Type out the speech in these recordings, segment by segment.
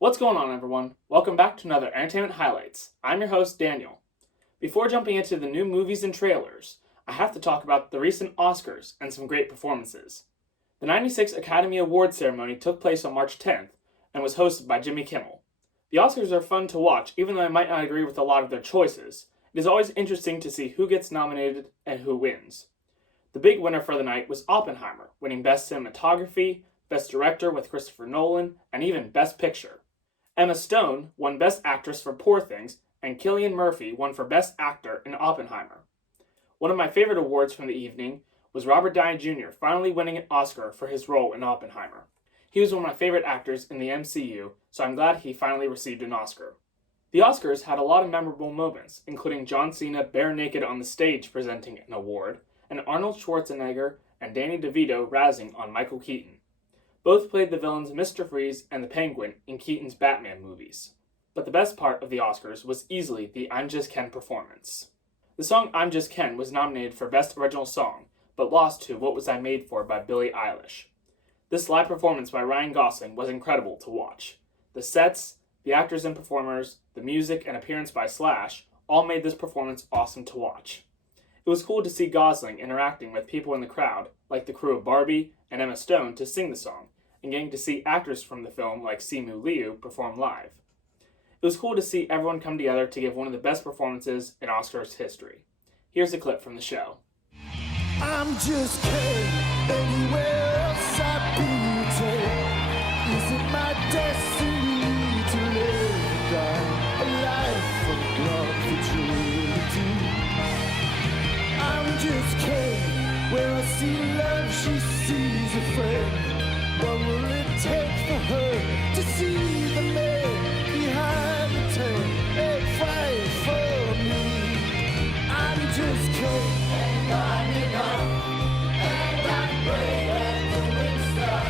What's going on, everyone? Welcome back to another Entertainment Highlights. I'm your host, Daniel. Before jumping into the new movies and trailers, I have to talk about the recent Oscars and some great performances. The 96 Academy Awards ceremony took place on March 10th and was hosted by Jimmy Kimmel. The Oscars are fun to watch, even though I might not agree with a lot of their choices. It is always interesting to see who gets nominated and who wins. The big winner for the night was Oppenheimer, winning Best Cinematography, Best Director with Christopher Nolan, and even Best Picture. Emma Stone won Best Actress for Poor Things, and Cillian Murphy won for Best Actor in Oppenheimer. One of my favorite awards from the evening was Robert Downey Jr. finally winning an Oscar for his role in Oppenheimer. He was one of my favorite actors in the MCU, so I'm glad he finally received an Oscar. The Oscars had a lot of memorable moments, including John Cena bare naked on the stage presenting an award, and Arnold Schwarzenegger and Danny DeVito razzing on Michael Keaton. Both played the villains Mr. Freeze and the Penguin in Keaton's Batman movies. But the best part of the Oscars was easily the I'm Just Ken performance. The song I'm Just Ken was nominated for Best Original Song, but lost to What Was I Made For by Billie Eilish. This live performance by Ryan Gosling was incredible to watch. The sets, the actors and performers, the music, and appearance by Slash all made this performance awesome to watch. It was cool to see Gosling interacting with people in the crowd, like the crew of Barbie and Emma Stone, to sing the song, and getting to see actors from the film like Simu Liu perform live. It was cool to see everyone come together to give one of the best performances in Oscars history. Here's a clip from the show. I'm just kidding. Anywhere else I'd be take. Is it my destiny to live down a life of love futility? I'm just kidding. Where I see love, she sees a friend. What will it take for her to see the man behind the tent and fight for me? I'm just kidding. And I'm brave and doing stuff.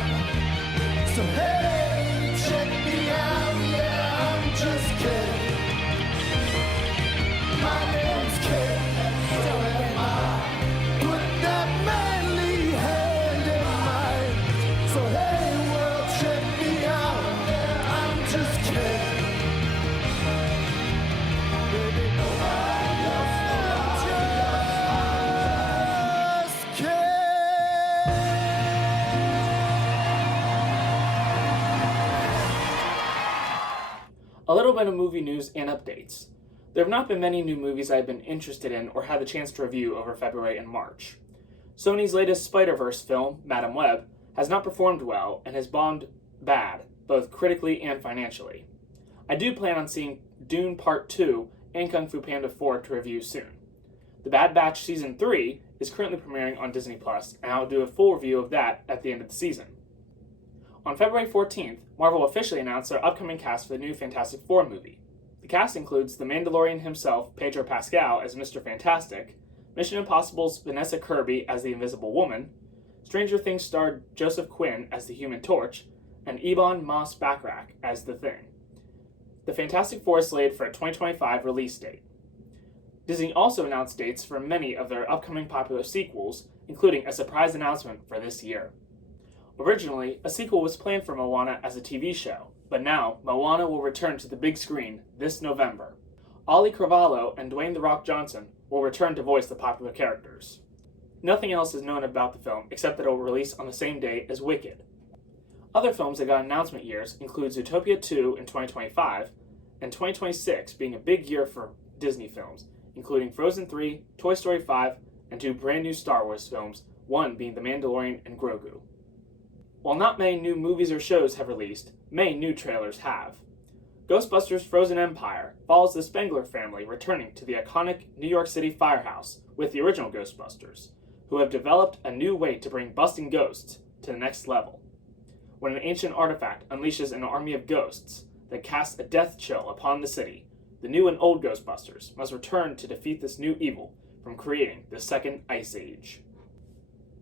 So hey, check me out, yeah, I'm just kidding. My name's Ken, so am I. Put that manly hand in mine. So hey, world, check me out, yeah, I'm just kidding. Baby, nobody else knows, just kidding. A little bit of movie news and updates. There have not been many new movies I've been interested in or had the chance to review over February and March. Sony's latest Spider-Verse film, Madam Web, has not performed well and has bombed bad, both critically and financially. I do plan on seeing Dune Part 2 and Kung Fu Panda 4 to review soon. The Bad Batch Season 3 is currently premiering on Disney+, and I'll do a full review of that at the end of the season. On February 14th, Marvel officially announced their upcoming cast for the new Fantastic Four movie. The cast includes the Mandalorian himself, Pedro Pascal, as Mr. Fantastic, Mission Impossible's Vanessa Kirby as the Invisible Woman, Stranger Things star Joseph Quinn as the Human Torch, and Ebon Moss-Backrack as the Thing. The Fantastic Four is slated for a 2025 release date. Disney also announced dates for many of their upcoming popular sequels, including a surprise announcement for this year. Originally, a sequel was planned for Moana as a TV show, but now Moana will return to the big screen this November. Ollie Cravalho and Dwayne "The Rock" Johnson will return to voice the popular characters. Nothing else is known about the film except that it will release on the same day as Wicked. Other films that got announcement years include Zootopia 2 in 2025, and 2026 being a big year for Disney films, including Frozen 3, Toy Story 5, and 2 brand new Star Wars films, one being The Mandalorian and Grogu. While not many new movies or shows have released, many new trailers have. Ghostbusters Frozen Empire follows the Spengler family returning to the iconic New York City firehouse with the original Ghostbusters, who have developed a new way to bring busting ghosts to the next level. When an ancient artifact unleashes an army of ghosts that casts a death chill upon the city, the new and old Ghostbusters must return to defeat this new evil from creating the second Ice Age.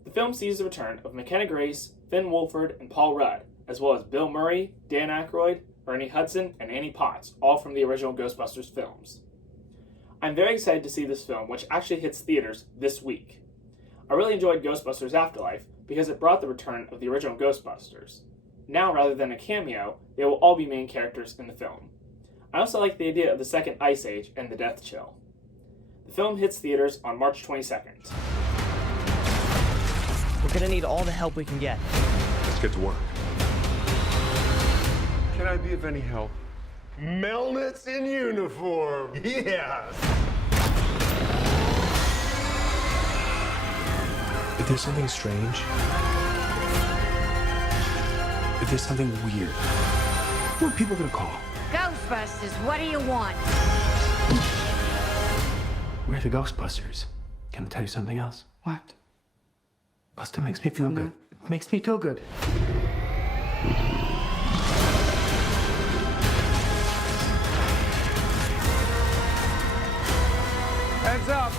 The film sees the return of McKenna Grace, Finn Wolfhard, and Paul Rudd, as well as Bill Murray, Dan Aykroyd, Ernie Hudson, and Annie Potts, all from the original Ghostbusters films. I'm very excited to see this film, which actually hits theaters this week. I really enjoyed Ghostbusters Afterlife because it brought the return of the original Ghostbusters. Now, rather than a cameo, they will all be main characters in the film. I also like the idea of the second Ice Age and the Death Chill. The film hits theaters on March 22nd. We're gonna need all the help we can get. Let's get to work. Can I be of any help? Melnitz in uniform. Yes! If there's something strange, if there's something weird, who are people gonna call? Ghostbusters, what do you want? We're the Ghostbusters. Can I tell you something else? What? Buster makes me feel good. It makes me feel good. Heads up.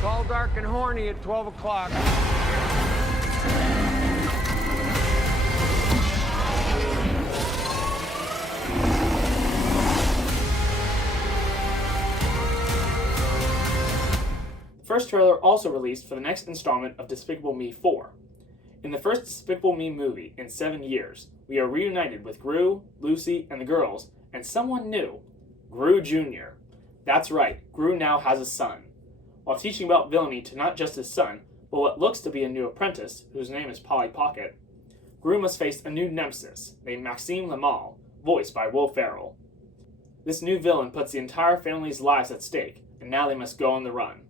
Tall, dark, and horny at 12 o'clock. The first trailer also released for the next installment of Despicable Me 4. In the first Despicable Me movie in 7 years, we are reunited with Gru, Lucy, and the girls, and someone new, Gru Jr. That's right, Gru now has a son. While teaching about villainy to not just his son, but what looks to be a new apprentice, whose name is Polly Pocket, Gru must face a new nemesis named Maxime Lamal, voiced by Will Ferrell. This new villain puts the entire family's lives at stake, and now they must go on the run.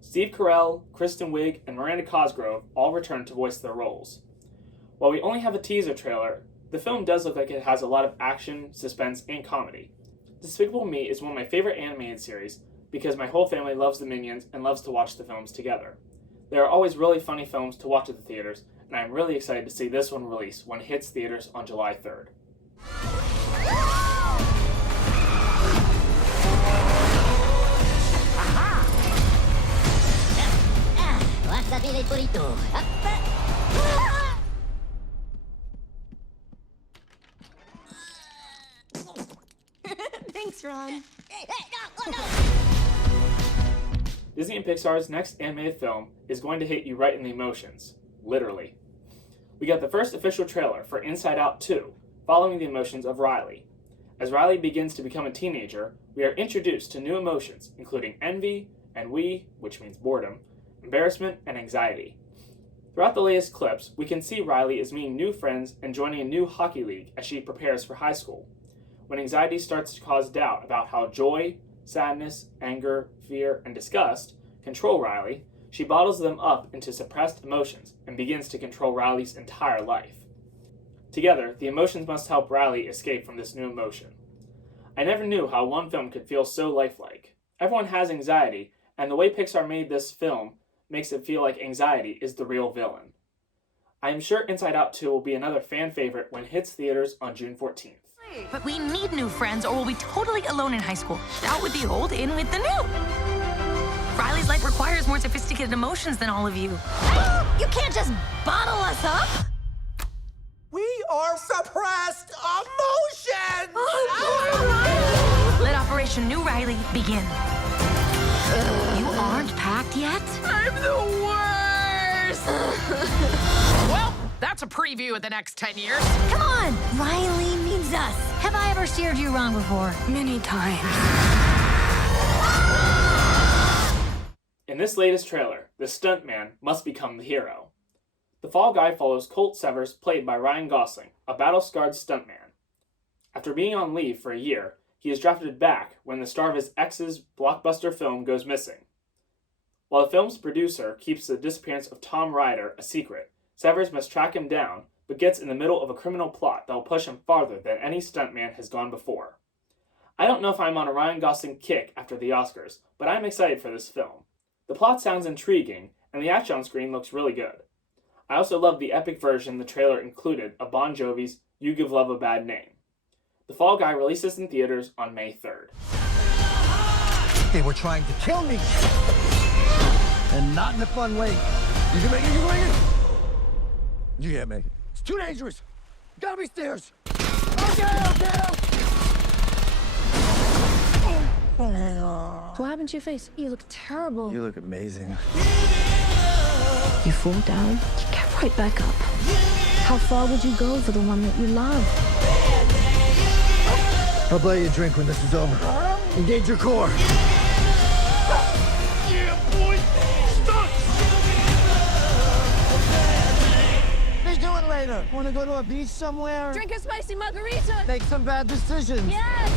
Steve Carell, Kristen Wiig, and Miranda Cosgrove all return to voice their roles. While we only have a teaser trailer, the film does look like it has a lot of action, suspense, and comedy. Despicable Me is one of my favorite animated series because my whole family loves the Minions and loves to watch the films together. There are always really funny films to watch at the theaters, and I'm really excited to see this one released when it hits theaters on July 3rd. Thanks, Ron. Disney and Pixar's next animated film is going to hit you right in the emotions. Literally. We got the first official trailer for Inside Out 2, following the emotions of Riley. As Riley begins to become a teenager, we are introduced to new emotions, including envy, ennui, which means boredom, embarrassment, and anxiety. Throughout the latest clips, we can see Riley is meeting new friends and joining a new hockey league as she prepares for high school. When anxiety starts to cause doubt about how joy, sadness, anger, fear, and disgust control Riley, she bottles them up into suppressed emotions and begins to control Riley's entire life. Together, the emotions must help Riley escape from this new emotion. I never knew how one film could feel so lifelike. Everyone has anxiety, and the way Pixar made this film makes it feel like anxiety is the real villain. I am sure Inside Out 2 will be another fan favorite when it hits theaters on June 14th. But we need new friends or we'll be totally alone in high school. Out with the old, in with the new. Riley's life requires more sophisticated emotions than all of you. You can't just bottle us up. We are suppressed emotions! Let Operation New Riley begin. You aren't packed yet? I'm the worst. Well, that's a preview of the next 10 years. Come on, Riley needs us. Have I ever steered you wrong before? Many times. In this latest trailer, the stuntman must become the hero. The Fall Guy follows Colt Severs, played by Ryan Gosling, a battle-scarred stuntman. After being on leave for a year, he is drafted back when the star of his ex's blockbuster film goes missing. While the film's producer keeps the disappearance of Tom Ryder a secret, Severs must track him down, but gets in the middle of a criminal plot that will push him farther than any stuntman has gone before. I don't know if I'm on a Ryan Gosling kick after the Oscars, but I'm excited for this film. The plot sounds intriguing, and the action on screen looks really good. I also love the epic version the trailer included of Bon Jovi's You Give Love a Bad Name. The Fall Guy releases in theaters on May 3rd. They were trying to kill me. And not in a fun way. You can make it, you can make it. You can't make it. It's too dangerous. Gotta be stairs. Okay. What happened to your face? You look terrible. You look amazing. You fall down, you get right back up. How far would you go for the one that you love? I'll buy you a drink when this is over. Engage your core. Let's do it later. Want to go to a beach somewhere? Drink a spicy margarita. Make some bad decisions. Yes.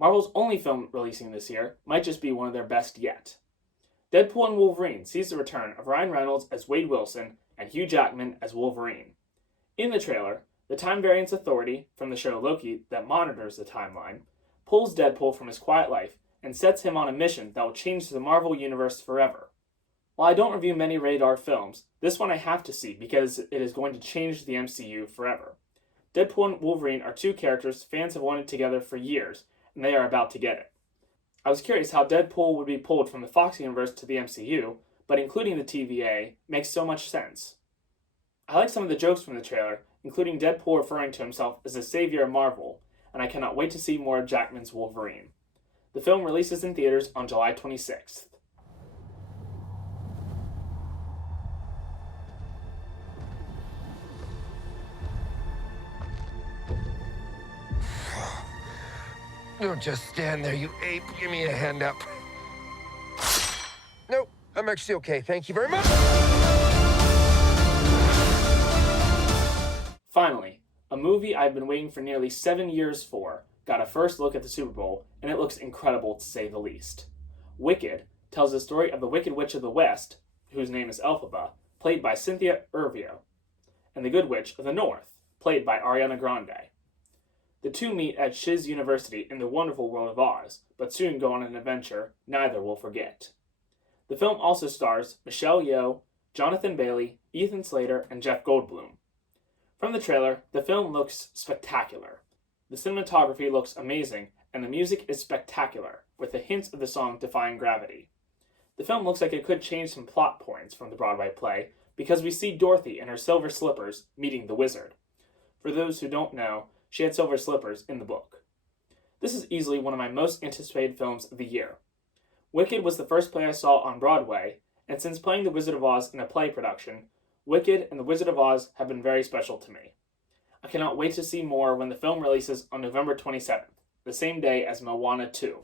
Marvel's only film releasing this year might just be one of their best yet. Deadpool and Wolverine sees the return of Ryan Reynolds as Wade Wilson and Hugh Jackman as Wolverine. In the trailer, the Time Variance Authority from the show Loki that monitors the timeline pulls Deadpool from his quiet life and sets him on a mission that will change the Marvel Universe forever. While I don't review many rated R films, this one I have to see because it is going to change the MCU forever. Deadpool and Wolverine are two characters fans have wanted together for years, and they are about to get it. I was curious how Deadpool would be pulled from the Fox universe to the MCU, but including the TVA makes so much sense. I like some of the jokes from the trailer, including Deadpool referring to himself as the savior of Marvel, and I cannot wait to see more of Jackman's Wolverine. The film releases in theaters on July 26th. Don't just stand there, you ape. Give me a hand up. Nope, I'm actually okay. Thank you very much. Finally, a movie I've been waiting for nearly 7 years for got a first look at the Super Bowl, and it looks incredible to say the least. Wicked tells the story of the Wicked Witch of the West, whose name is Elphaba, played by Cynthia Erivo, and the Good Witch of the North, played by Ariana Grande. The two meet at Shiz University in the wonderful world of Oz, but soon go on an adventure neither will forget. The film also stars Michelle Yeoh, Jonathan Bailey, Ethan Slater, and Jeff Goldblum. From the trailer, the film looks spectacular. The cinematography looks amazing, and the music is spectacular, with the hints of the song Defying Gravity. The film looks like it could change some plot points from the Broadway play, because we see Dorothy in her silver slippers meeting the wizard. For those who don't know, she had silver slippers in the book. This is easily one of my most anticipated films of the year. Wicked was the first play I saw on Broadway, and since playing The Wizard of Oz in a play production, Wicked and The Wizard of Oz have been very special to me. I cannot wait to see more when the film releases on November 27th, the same day as Moana 2.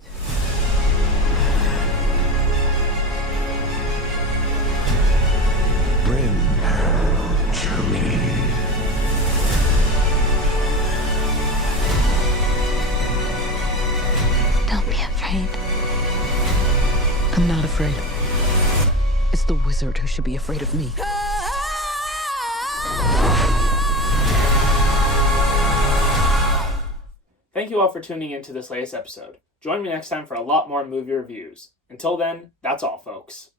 Bring her to me. Don't be afraid. I'm not afraid. It's the wizard who should be afraid of me. Thank you all for tuning in to this latest episode. Join me next time for a lot more movie reviews. Until then, that's all, folks.